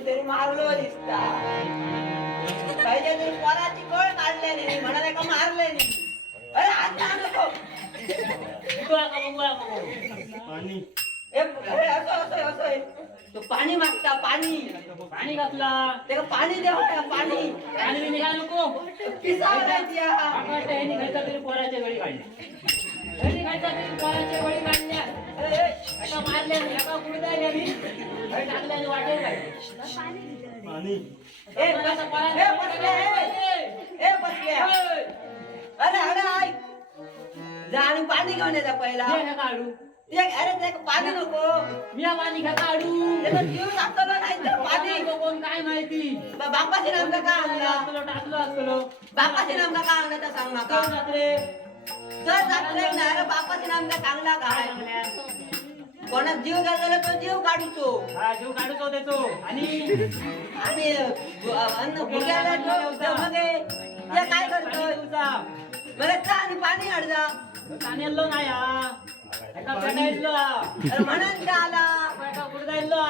कोणीतरी मारलो दिसता. पाहिजे तरी पोराची कळ काढले नाही म्हणाले का मारले नाही अरे नको. असं आहे. तो पाणी मागता पाणी. पाणी घातला. ते पाणी देवा पाणी. पाणी घ्या नको. ह्यांनी खायचा तरी पोराच्या वेळी काढल्या. खायचा तरी पोराच्या वेळी काढल्या. ए, ए, एका मारल्याने अरे पाणी घेऊन येता पहिला. काढू. ते अरे ते पाणी नको. मी पाणी घ्या काढू. त्याचा जीव टाकलो नाही तर पाणी. कोण काय माहिती? बा- बापाशी नामका का आणला? असलो टाकलो असलो. बापाशी नामका का आणला तर सांग माका? जर जातले ना अरे बापाशी नामका चांगला काय कोणाक जीव घालला तो जीव काढूचो. हा जीव काढतो देतो आणि आणि अन्न भुग्याला तो काय करतोय? तुझा मला आणि पाणी हाड जा पाणी आणलो नाही म्हणून का आला. इल्लो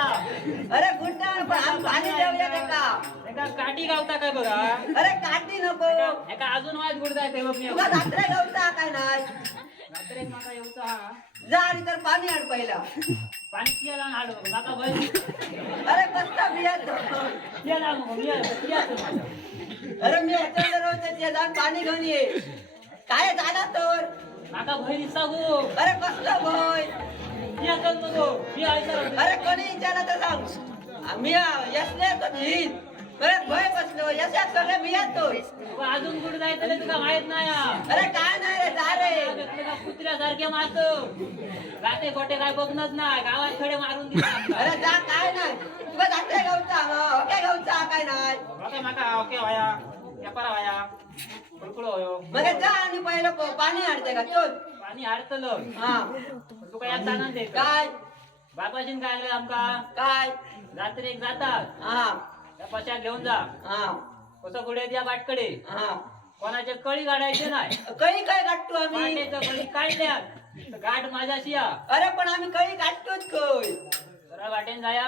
अरे गुड्डा पण देऊया का? काठी गावता काय बघा? अरे काठी नको. एका- अजून वाईट गुडदा आहे ते बघ मी. तुला रात्र गवता काय नाही? जा आणि तर पाणी आण पहिला. पाणी पियाला बस. अरे कसला बियातो पियाला मग अरे मी ह्याच्यावर रोज ते जाऊन पाणी घेऊन ये. काय झाला तर माका भय दिसता गो अरे कसलं भय? पियाचं नको मी ऐकलं अरे कोणी विचारलं तर सांग. मी झील अरे भय बसलो. यशात सगळे मी येतो अजून कुठे जायचं तुला माहीत नाही. हा. अरे काय नाही रे जा रे. तुला कुत्र्यासारखे मारतो राते गोटे काय बघणच नाही. गावात खडे मारून दिला अरे जा काय नाही. तुला जात्रे गावचा ओके गावचा काय नाही. ओके माका ओके वाया. व्यापारा वाया. कुळकुळ होयो. मग जा आणि पहिलं प- पाणी आणते का? पाणी हाडतलं हा. तू काय आता काय? बापाशीन काय आलं आमका? काय? रात्री एक जातात. हा. त्या पशा घेऊन जा. हा. कसं कुठे द्या बाटकडे? हा. कोणाचे कळी काढायचे नाही. कळी काय काढतो आम्ही? कळी काढल्यात तर गाठ माझ्याशी या. अरे पण आम्ही कळी काढतोच कळ. जरा वाटेन जाया.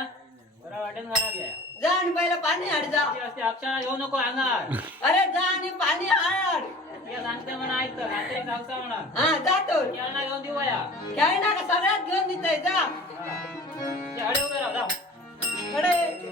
वाटेन घरा घ्या. जा आणि पहिलं पाणी हाड जा. ती असते अक्षरा घेऊ नको अंगार अरे जा आणि पाणी हाड सांगते म्हणा ऐकतं रात्री म्हणा. हा जातो घेऊन देऊ या का सगळ्यात घेऊन देतोय? जा. ते हडे उभे राहू जाऊ अरे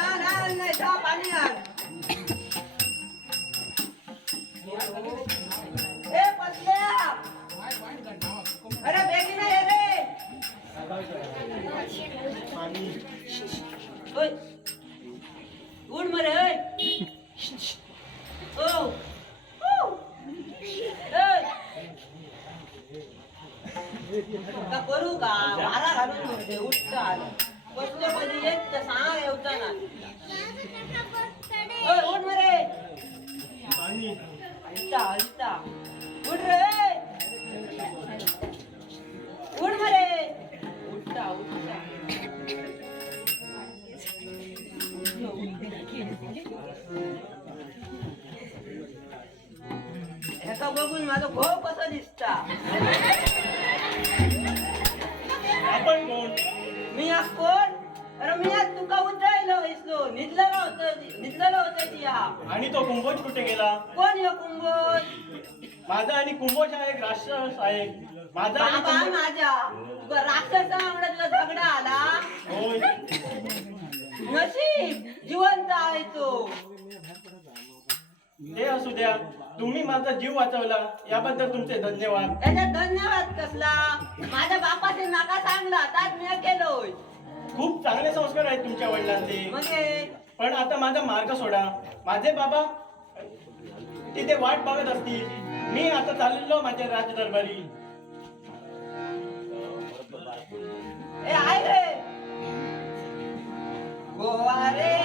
का करू का? मारा घालून म्हणते उठत आलं. बसले मध्ये येत तर सांगा येवता उठ मरे हलता हलता उठ रे. उठ मरे उठता उठता. ह्याका बघून माझं घो कसं दिसता? आज कोण? आज तुका उतरायलो इसलो निजलेलो होतो निजलेलो होतो ती हा आणि तो कुंभोज कुठे गेला? कोण यो कुंभोज? माझा आणि कुंभोज हा एक राक्षस आहे. माझा आणि बाबा कुंभोज- माझ्या तुका राक्षसा वांगडा तुझा झगडा आला. होय. नशीब जिवंत आहे तो. ते असू द्या. तुम्ही माझा जीव वाचवला. याबद्दल तुमचे धन्यवाद. त्याचा धन्यवाद कसला? माझ्या बापाचे नाका सांगला. आताच मी केलो खूप चांगले संस्कार आहेत तुमच्या वडिलांचे. म्हणजे? पण आता माझा मार्ग सोडा. माझे बाबा तिथे वाट बघत असतील. मी आता चाललो माझ्या राजदरबारी. ए आहे रे. गोवा रे